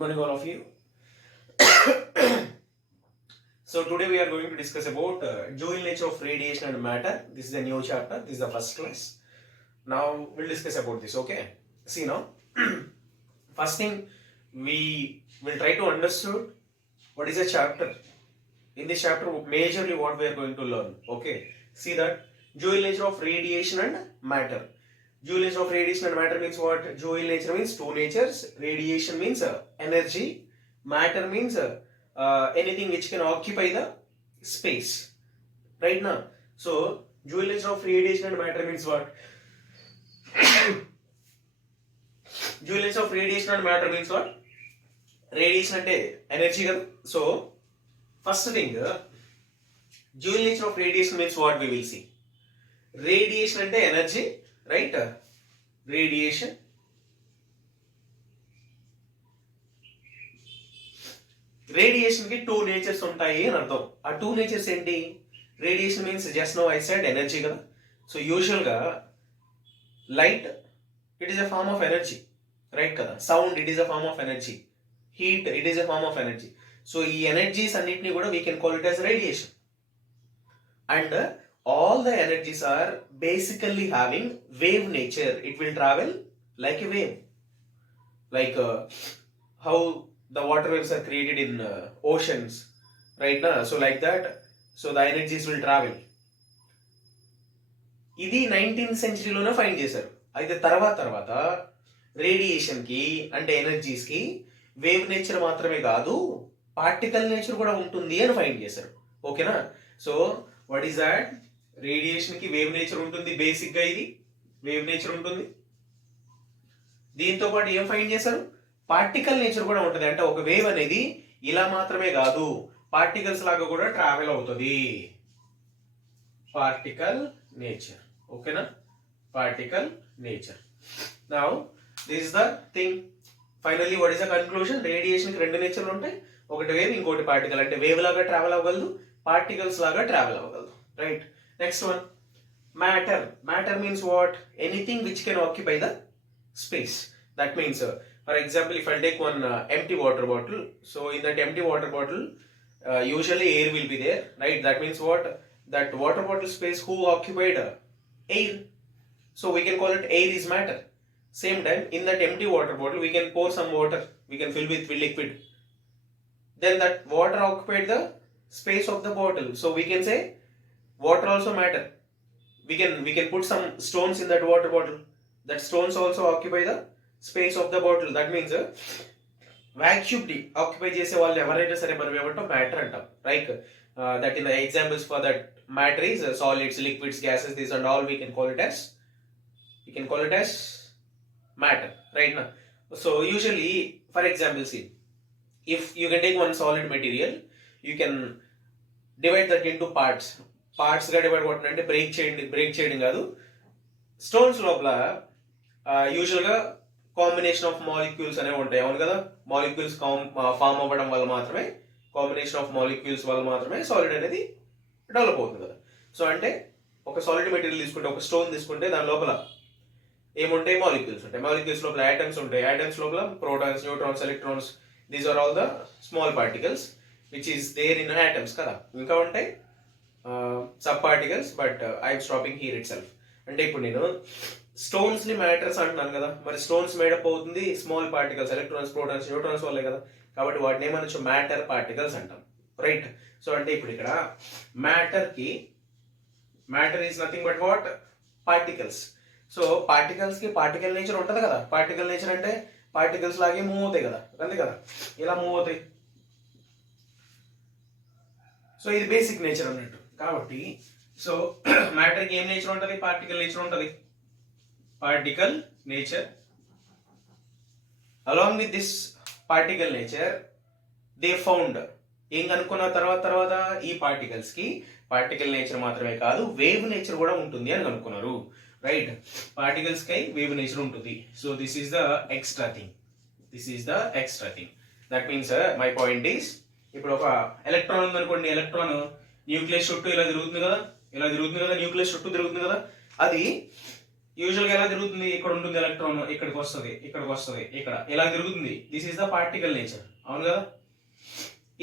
morning, all of you. So today we are going to discuss about dual nature of radiation and matter. This is a new chapter. This is the first class. Now we'll discuss about this. Okay. See now. First thing we will try to understand what is a chapter. In this chapter, majorly what we are going to learn. Okay. See that dual nature of radiation and matter. Dual nature of radiation and matter means what? Dual nature means two natures. Radiation means energy. Matter means anything which can occupy the space. Right now. So, dual nature of radiation and matter means what? Dual nature of radiation and matter means what? Radiation ante energy kada. So, first thing, dual nature of radiation means what we will see. Radiation ante energy, right? Radiation. Radiation కి two natures ఉంటాయి అని అర్థం. ఆ two natures ఏంటి? Radiation means just no I said energy కదా. So usual గా light it is a form of energy, right కదా. Sound it is a form of energy. Heat it is a form of energy. So ఈ energies అన్నిటిని కూడా we can call it as radiation. And all the energies are basically having wave nature. It will travel like a wave, like how the water waves are created in oceans, right now. So like that, so the energies will travel. ఇది 19th సెంచరీలోనే ఫైండ్ చేశారు. అయితే తర్వాత రేడియేషన్ కి అంటే ఎనర్జీస్ కి wave nature మాత్రమే కాదు, పార్టికల్ నేచర్ కూడా ఉంటుంది అని ఫైండ్ చేశారు. ఓకేనా. So what is that? Radiation కి వేవ్ నేచర్ ఉంటుంది. బేసిక్ గా ఇది వేవ్ నేచర్ ఉంటుంది. దీంతో పాటు ఏం ఫైండ్ చేశారు? పార్టికల్ నేచర్ కూడా ఉంటుంది. అంటే ఒక వేవ్ అనేది ఇలా మాత్రమే కాదు, పార్టికల్స్ లాగా కూడా ట్రావెల్ అవుతుంది. Particle nature. ఓకేనా. Particle nature. Now this is the thing. Finally what is the conclusion? Radiation కి రెండు నేచర్లు ఉంటాయి. ఒకటి వేవ్, ఇంకోటి పార్టికల్. అంటే వేవ్ లాగా ట్రావెల్ అవ్వగలదు, పార్టికల్స్ లాగా ట్రావెల్ అవ్వగలదు. Right. Next one, matter. Matter means what? Anything which can occupy the space. That means, for example, if I take one empty water bottle, so in that empty water bottle, usually air will be there, right? That means what? That water bottle space who occupied air. So we can call it air is matter. Same time, in that empty water bottle, we can pour some water. We can fill with liquid. Then that water occupied the space of the bottle. So we can say water also matter. We can put some stones in that water bottle. That stones also occupy the space of the bottle. That means vacuum ని ఆక్యుపై చేసే వాళ్ళు ఎవరైనా సరే మనం ఏమంటాం? మ్యాటర్ అంటాం. Right. That in the examples for that matter is solids, liquids, gases. These and all we can call it as matter. Right now. So usually, for example, see, if you can take one solid material, you can divide that into parts గా డివైడ్ కొట్టినంటే బ్రేక్ చేయడం కాదు. స్టోన్స్ లోపల యూజువల్ గా combination of molecules అనేవి ఉంటాయి. అవును కదా. మాలిక్యూల్స్ ఫామ్ అవ్వడం వల్ల మాత్రమే, కాంబినేషన్ ఆఫ్ మాలిక్యూల్స్ వల్ల మాత్రమే సాలిడ్ అనేది డెవలప్ అవుతుంది కదా. సో అంటే ఒక సాలిడ్ మెటీరియల్ తీసుకుంటే, ఒక స్టోన్ తీసుకుంటే దాని లోపల ఏముంటాయి? మాలిక్యూల్స్ ఉంటాయి. మాలిక్యూల్స్ లోపల ఐటమ్స్ ఉంటాయి. ఐటమ్స్ లోపల protons, neutrons, electrons, these are all the small particles which is there in atoms కదా. ఇంకా ఉంటాయి sub particles, but I'm stopping here itself. అంటే ఇప్పుడు నేను స్టోన్స్ ని మ్యాటర్స్ అంటున్నాను కదా. మరి స్టోన్స్ మేడప్ అవుతుంది small particles, electrons, protons, neutrons వల్లే కదా. కాబట్టి వాటిని ఏమనొచ్చు? మ్యాటర్ పార్టికల్స్ అంటాం. రైట్. సో అంటే ఇప్పుడు ఇక్కడ matter is nothing but what? Particles. So particles కి పార్టికల్ నేచర్ ఉంటుంది కదా. పార్టికల్ నేచర్ అంటే పార్టికల్స్ లాగే మూవ్ అవుతాయి కదా. అంతే కదా, ఇలా మూవ్ అవుతాయి. సో ఇది బేసిక్ నేచర్ అన్నట్టు. కాబట్టి సో మ్యాటర్ కి ఏం నేచర్ ఉంటుంది? పార్టికల్ నేచర్ ఉంటుంది. Particle nature. Along with this particle nature they found, ఏం కనుక్కున్న తర్వాత ఈ పార్టికల్స్ కి పార్టికల్ నేచర్ మాత్రమే కాదు, వేవ్ నేచర్ కూడా ఉంటుంది అని కనుక్కున్నారు. రైట్. పార్టికల్స్ కై వేవ్ నేచర్ ఉంటుంది. So this is the extra thing. That means my point is, ఇప్పుడు ఒక ఎలక్ట్రాన్ ఉందనుకోండి. ఎలక్ట్రాన్ న్యూక్లియస్ చుట్టూ ఇలా తిరుగుతుంది కదా. న్యూక్లియస్ చుట్టూ తిరుగుతుంది కదా. అది యూజువల్ గా ఎలా తిరుగుతుంది, ఇక్కడ ఉంటుంది ఎలక్ట్రాన్, ఇక్కడికి వస్తుంది, ఇక్కడికి వస్తుంది, ఇక్కడ ఇలా తిరుగుతుంది. This is the particle nature. అవును కదా,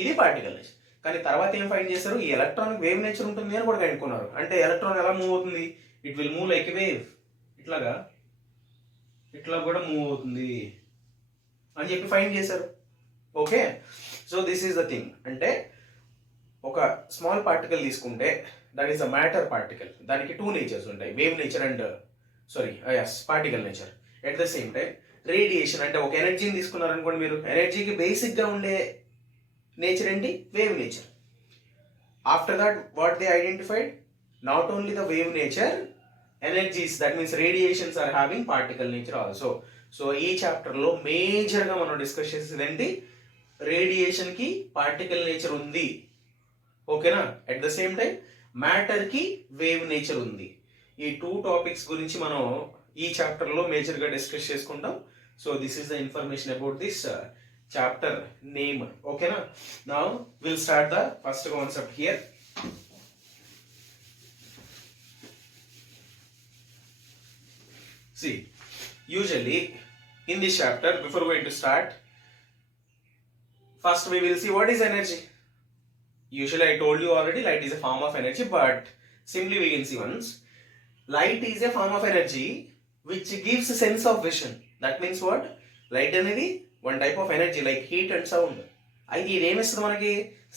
ఇది పార్టికల్ నేచర్. కానీ తర్వాత ఏం ఫైండ్ చేశారు, ఈ ఎలక్ట్రానిక్ వేవ్ నేచర్ ఉంటుంది అని కూడా కనుక్కున్నారు. అంటే ఎలక్ట్రాన్ ఎలా మూవ్ అవుతుంది, it will move like a wave, ఇట్లాగా ఇట్లా కూడా మూవ్ అవుతుంది అని చెప్పి ఫైండ్ చేశారు. Okay, so this is the thing. అంటే ఒక స్మాల్ పార్టికల్ తీసుకుంటే that is the matter particle, దానికి టూ నేచర్స్ ఉంటాయి, wave nature and particle nature. At the same time radiation అంటే ఒక ఎనర్జీని తీసుకున్నారనుకోండి మీరు, ఎనర్జీకి బేసిక్గా ఉండే నేచర్ ఏంటి, wave nature. After that what they identified, not only the wave nature, energies, that means radiations are having particle nature also. So ఈ చాప్టర్లో మేజర్గా మనం డిస్కస్ చేసేది ఏంటి, రేడియేషన్కి పార్టికల్ నేచర్ ఉంది. ఓకేనా, అట్ ద సేమ్ టైం మ్యాటర్కి వేవ్ నేచర్ ఉంది. ఈ టూ టాపిక్స్ గురించి మనం ఈ చాప్టర్లో మేజర్గా డిస్కస్ చేసుకుంటాం. So this is the information about this chapter name. ఓకేనా, now will start the first concept here. See, usually in this chapter, before going to start, first we will see what is energy. Usually I told you already, light is a form of energy, but simply we can see once. Light is a form of energy which gives a sense of vision. That means what? Light అనేది one type of energy like heat and sound. అయితే ఇది ఏమిస్తుంది మనకి,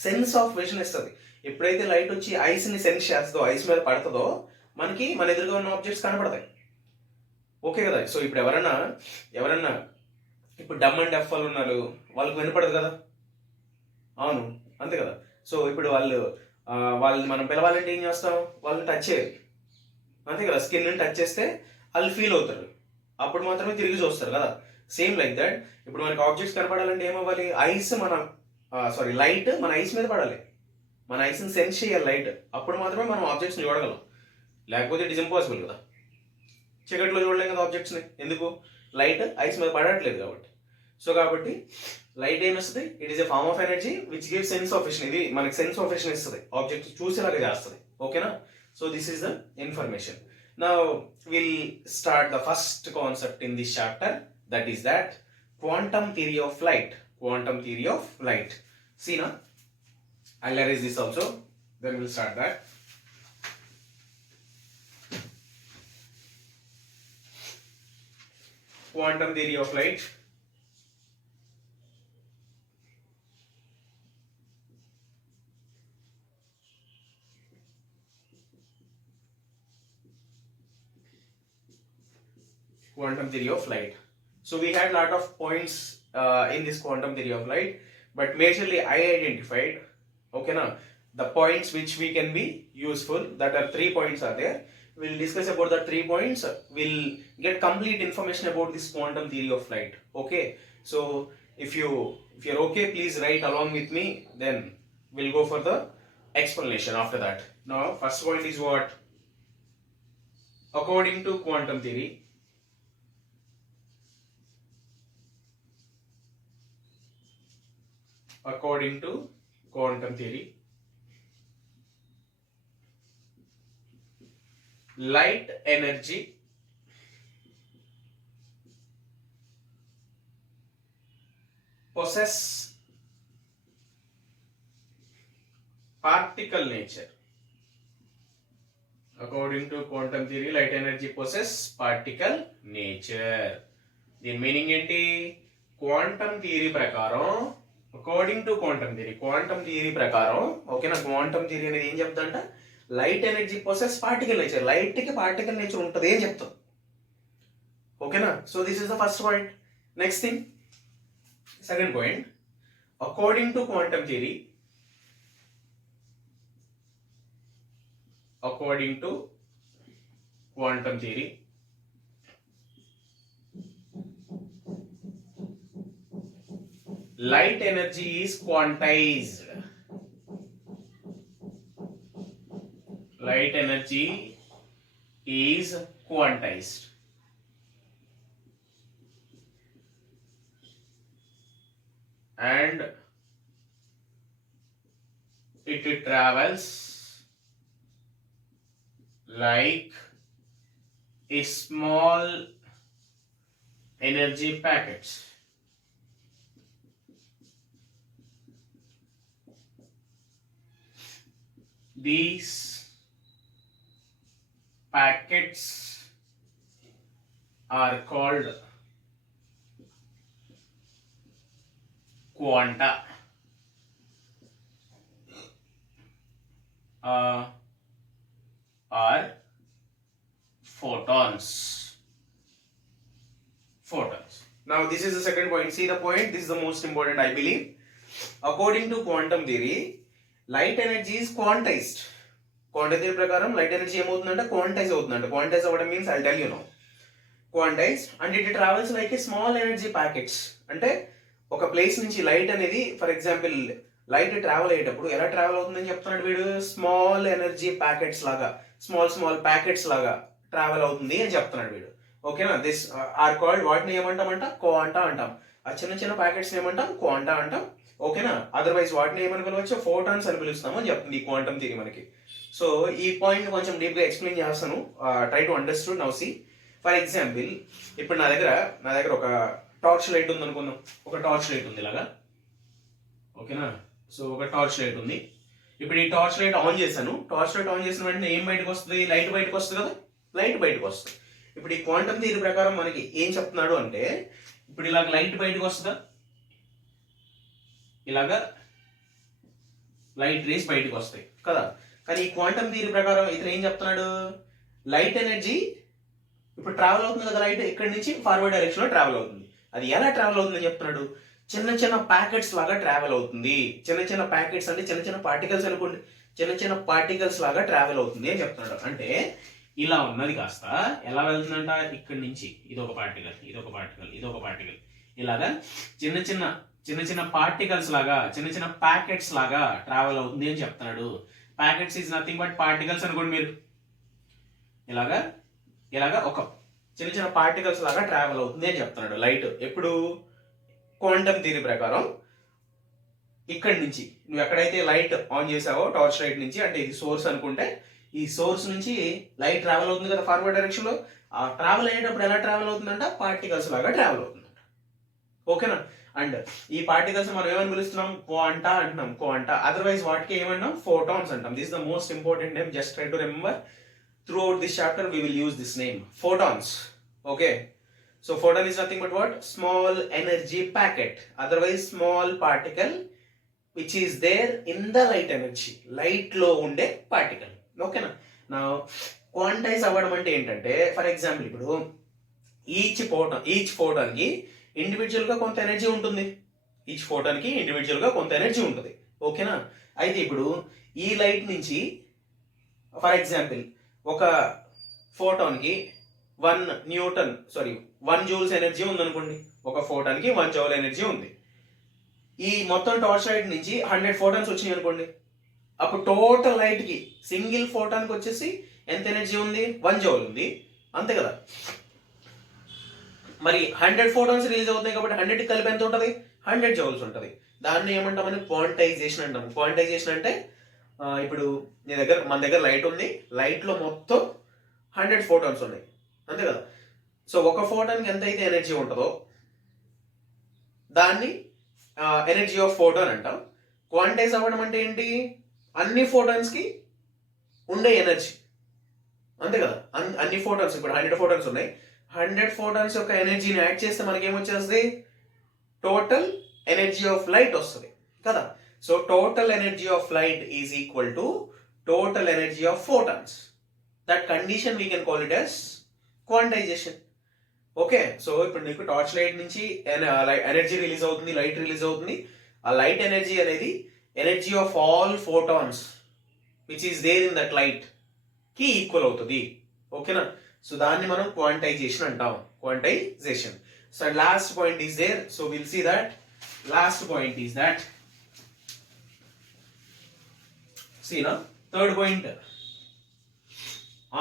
sense of vision ఇస్తుంది. ఎప్పుడైతే లైట్ వచ్చి ఐస్ని సెన్స్ చేస్తుందో, ఐస్ మీద పడుతుందో మనకి మన ఎదురుగా ఉన్న ఆబ్జెక్ట్స్ కనపడతాయి. ఓకే కదా, సో ఇప్పుడు ఎవరన్నా ఇప్పుడు డమ్ అండ్ డెఫ్ వాళ్ళు ఉన్నారు, వాళ్ళకి వినపడదు కదా, అవును అంతే కదా. సో ఇప్పుడు వాళ్ళని మనం పిలవాలంటే ఏం చేస్తాం, వాళ్ళని టచ్ చేయాలి, అంతే కదా. స్కిన్ని టచ్ చేస్తే వాళ్ళు ఫీల్ అవుతారు, అప్పుడు మాత్రమే తిరిగి చూస్తారు కదా. సేమ్ లైక్ దట్, ఇప్పుడు మనకి ఆబ్జెక్ట్స్ కనపడాలంటే ఏమవ్వాలి, ఐస్ లైట్ మన ఐస్ మీద పడాలి, మన ఐస్ని సెన్స్ చేయాలి లైట్, అప్పుడు మాత్రమే మనం ఆబ్జెక్ట్స్ని చూడగలం, లేకపోతే ఇట్ ఇస్ ఇంపాసిబుల్ కదా. చీకట్లో చూడలేం కదా ఆబ్జెక్ట్స్ని, ఎందుకు, లైట్ ఐస్ మీద పడట్లేదు కాబట్టి. సో కాబట్టి లైట్ ఏమిస్తుంది, it is a form of energy which give sense of vision. ఇది మనకి సెన్స్ ఆఫ్ విషన్ ఇస్తుంది, ఆబ్జెక్ట్ చూసేలాగా చేస్తుంది. ఓకేనా, so this is the information. Now will start the first concept in this chapter, that is that quantum theory of light. Quantum theory of light. See now, I'll erase this also, then we'll start that. Quantum theory of light. Quantum theory of light. So we had lot of points in this quantum theory of light, but majorly I identified, okay now, the points which we can be useful. That are 3 points are there. We'll discuss about the 3 points. We'll get complete information about this quantum theory of light. Okay, so if you're okay, please write along with me, then we'll go for the explanation after that. Now first point is what, according to quantum theory, according to quantum theory, light energy possess particle nature. According to quantum theory, light energy possess particle nature. దీని meaning ఏంటి, quantum theory ప్రకారం, according to quantum theory ప్రకారం, ఓకేనా, quantum theory అనేది ఏం చెప్తుందంట, light energy possess particle nature, లైట్కి particle nature ఉంటుంది అని చెప్తాం. ఓకేనా, so this is the first point. Next thing, second point, according to quantum theory, light energy is quantized. Light energy is quantized. And it travels like a small energy packets. These packets are called quanta. Are photons. Photons. Now this is the second point. See the point. This is the most important, I believe. According to quantum theory, light energy is quantized. Quantum theory prakaram light energy ఏమవుతుందంటే quantize అవుతుందంట. Quantize అవ్వడం means I'll tell you now. Quantized and it travels like a small energy packets. అంటే ఒక ప్లేస్ నుంచి లైట్ అనేది for example light travel అయ్యేటప్పుడు ఎలా ట్రావెల్ అవుతుందని చెప్తున్నాడు వీడు, స్మాల్ ఎనర్జీ ప్యాకెట్స్ లాగా, స్మాల్ ప్యాకెట్స్ లాగా ట్రావెల్ అవుతుంది అని చెప్తున్నాడు వీడు. ఓకేనా? దిస్ ఆర్ కాల్డ్, వాటిని ఏమంటామంట? క్వాంటా అంటాం. ఆ చిన్న చిన్న ప్యాకెట్స్ ఏమంటాం? క్వాంటా అంటాం. ఓకేనా? అదర్వైజ్ వాటిని ఏమని పిలవచ్చు? ఫోటాన్స్ అని పిలుస్తాము అని చెప్తుంది ఈ క్వాంటమ్ థియరీ మనకి. సో ఈ పాయింట్ కొంచెం డీప్ గా ఎక్స్ప్లెయిన్ చేస్తాను. Try to understood now. See for example, ఇప్పుడు నా దగ్గర ఒక టార్చ్ లైట్ ఉంది అనుకుందాం. ఒక టార్చ్ లైట్ ఉంది ఇలాగా. ఓకేనా? సో ఒక టార్చ్ లైట్ ఉంది. ఇప్పుడు ఈ టార్చ్ లైట్ ఆన్ చేశాను. టార్చ్ లైట్ ఆన్ చేసిన వెంటనే ఏం బయటకు వస్తుంది? లైట్ బయటకు వస్తుంది కదా. లైట్ బయటకు వస్తుంది. ఇప్పుడు ఈ క్వాంటమ్ థియరీ ప్రకారం మనకి ఏం చెప్తున్నాడు అంటే, ఇప్పుడు ఇలాగ లైట్ బయటకు వస్తుందా? ఇలాగా లైట్ రేస్ బయటకు వస్తాయి కదా. కానీ ఈ క్వాంటమ్ థియరీ ప్రకారం ఇతను ఏం చెప్తున్నాడు? లైట్ ఎనర్జీ ఇప్పుడు ట్రావెల్ అవుతుంది కదా, లైట్ ఇక్కడి నుంచి ఫార్వర్డ్ డైరెక్షన్ లో ట్రావెల్ అవుతుంది. అది ఎలా ట్రావెల్ అవుతుందని చెప్తున్నాడు? చిన్న చిన్న ప్యాకెట్స్ లాగా ట్రావెల్ అవుతుంది. చిన్న చిన్న ప్యాకెట్స్ అంటే చిన్న చిన్న పార్టికల్స్ అనుకోండి. చిన్న చిన్న పార్టికల్స్ లాగా ట్రావెల్ అవుతుంది అని చెప్తున్నాడు. అంటే ఇలా ఉన్నది కాస్త ఎలా వెళ్తుందంట? ఇక్కడి నుంచి ఇదొక పార్టికల్, ఇదొక పార్టికల్, ఇదొక పార్టికల్, ఇలాగా చిన్న చిన్న పార్టికల్స్ లాగా, చిన్న చిన్న ప్యాకెట్స్ లాగా ట్రావెల్ అవుతుంది అని చెప్తున్నాడు. Packets is nothing but particles అనుకోండి మీరు. ఇలాగా ఒక చిన్న పార్టికల్స్ లాగా ట్రావెల్ అవుతుంది అని చెప్తున్నాడు లైట్. ఎప్పుడు? క్వాంటమ్ థియరీ ప్రకారం ఇక్కడి నుంచి నువ్వు ఎక్కడైతే లైట్ ఆన్ చేసావో టార్చ్ లైట్ నుంచి, అంటే ఇది సోర్స్ అనుకుంటే, ఈ సోర్స్ నుంచి లైట్ ట్రావెల్ అవుతుంది కదా ఫార్వర్డ్ డైరెక్షన్ లో. ఆ ట్రావెల్ అయ్యేటప్పుడు ఎలా ట్రావెల్ అవుతుందంట? పార్టికల్స్ లాగా ట్రావెల్ అవుతుందంట. ఓకేనా? అండ్ ఈ పార్టికల్స్ మనం ఏమని పిలుస్తున్నాం? క్వాంటా అంటున్నాం. క్వాంటా. అదర్వైజ్ వాటికి ఏమన్నాం? ఫోటాన్స్ అంటాం. This the most important name. Just try to remember. Throughout this chapter we will use this name, photons. Okay, so photon is nothing but what? Small energy packet, otherwise small particle which is there in the light energy. Light lo unde particle. Okay na? Now quantize avadam ante entante, for example ipudu each photon ki individual ga konta energy untundi. Each photon ki individual ga konta energy untundi. Okay na? Aithe ipudu ee light nunchi for example ఒక ఫోటాన్ కి 1 joules energy ఉంది అనుకోండి. ఒక ఫోటాన్ కి 1 joule energy ఉంది. ఈ మొత్తం torch light నుంచి 100 ఫోటాన్స్ వచ్చినాయి అనుకోండి. అప్పుడు టోటల్ లైట్ కి సింగిల్ ఫోటాన్ కి వచ్చేసి ఎంత ఎనర్జీ ఉంది? 1 జౌల్ ఉంది. అంతే కదా. మరి 100 ఫోటాన్స్ రిలీజ్ అవుతాయి కాబట్టి 100 కలిపి ఎంత ఉంటుంది? 100 జౌల్స్ ఉంటుంది. దాన్ని ఏమంటామని? క్వాంటైజేషన్ అంటాం. క్వాంటైజేషన్ అంటే ఇప్పుడు మన దగ్గర లైట్ ఉంది. లైట్ లో మొత్తం 100 ఫోటాన్స్ ఉన్నాయి. అంతే కదా. సో ఒక ఫోటాన్ కి ఎంత అయితే ఎనర్జీ ఉంటుందో దాన్ని ఎనర్జీ ఆఫ్ ఫోటాన్ అంటాం. క్వాంటైజ్ అవ్వడం అంటే ఏంటి? అన్ని ఫోటాన్స్ కి ఉండే ఎనర్జీ. అంతే కదా. అన్ని ఫోటాన్స్, ఇప్పుడు 100 ఫోటాన్స్ ఉన్నాయి. 100 ఫోటాన్స్ యొక్క ఎనర్జీని యాడ్ చేస్తే మనకి ఏమొచ్చేస్తుంది? టోటల్ ఎనర్జీ ఆఫ్ లైట్ వస్తుంది కదా. So total energy of light is equal to total energy of photons. That condition we can call it as quantization. Okay, so ఇప్పుడు నీకు టార్చ్ లైట్ నుంచి ఎనర్జీ రిలీజ్ అవుతుంది, లైట్ రిలీజ్ అవుతుంది. ఆ light energy అనేది energy of all photons which is there in that light కి equal అవుతుంది. ఓకేనా? సో దాన్ని మనం క్వాంటైజేషన్ అంటాం. Quantization. So last point is there. So will see that last point is that. See now, third point,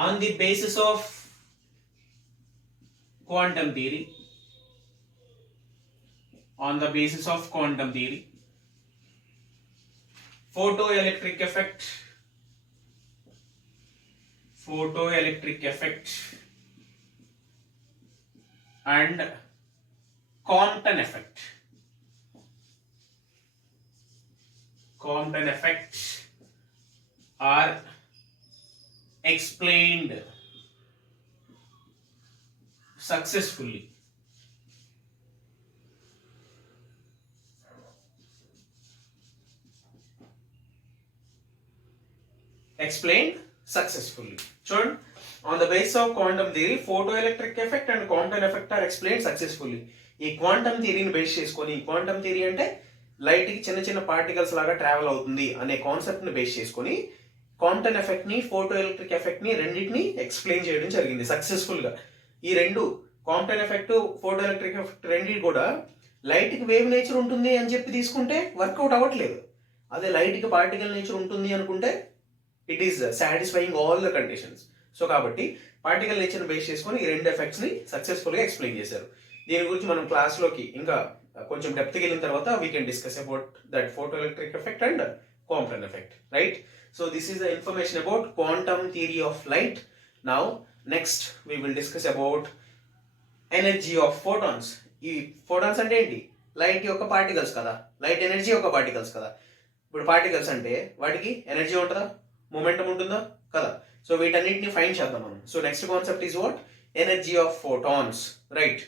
on the basis of quantum theory, photoelectric effect and Compton effect. Compton effect are explained successfully. Explained successfully. Children, on the basis of quantum theory, photoelectric effect and Compton effect are explained successfully. ఈ క్వాంటమ్ థియరీని బేస్ చేసుకొని, quantum theory అంటే లైట్ కి చిన్న చిన్న పార్టికల్స్ లాగా ట్రావెల్ అవుతుంది అనే కాన్సెప్ట్ ని బేస్ చేసుకొని కాంప్టన్ ఎఫెక్ట్ ని, ఫోటో ఎలక్ట్రిక్ ఎఫెక్ట్ ని రెండింటిని ఎక్స్ప్లెయిన్ చేయడం జరిగింది సక్సెస్ఫుల్ గా. ఈ రెండు Compton effect, photo electric effect రెండింటి కూడా లైట్ కి వేవ్ నేచర్ ఉంటుంది అని చెప్పి తీసుకుంటే వర్కౌట్ అవ్వట్లేదు. అదే లైట్ కి పార్టికల్ నేచర్ ఉంటుంది అనుకుంటే it is satisfying all the conditions. So కాబట్టి పార్టికల్ నేచర్ బేస్ చేసుకొని ఈ రెండు ఎఫెక్ట్స్ ని సక్సెస్ఫుల్ గా ఎక్స్ప్లెయిన్ చేశారు. దీని గురించి మనం క్లాస్ లోకి ఇంకా కొంచెం డెప్త్ కి వెళ్ళిన తర్వాత we can discuss about that photo electric effect and Compton effect, right? So this is the information about quantum theory of light. Now next we will discuss about energy of photons. ఈ ఫోటాన్స్ అంటే ఏంటి? లైట్ యొక్క పార్టికల్స్ కదా, light energy యొక్క పార్టికల్స్ కదా. ఇప్పుడు పార్టికల్స్ అంటే వాటికి ఎనర్జీ ఉంటుందా, మొమెంటం ఉంటుందా కదా. సో వీటన్నిటిని ఫైండ్ చేద్దాం మనం. So next concept is what? Energy of photons, right?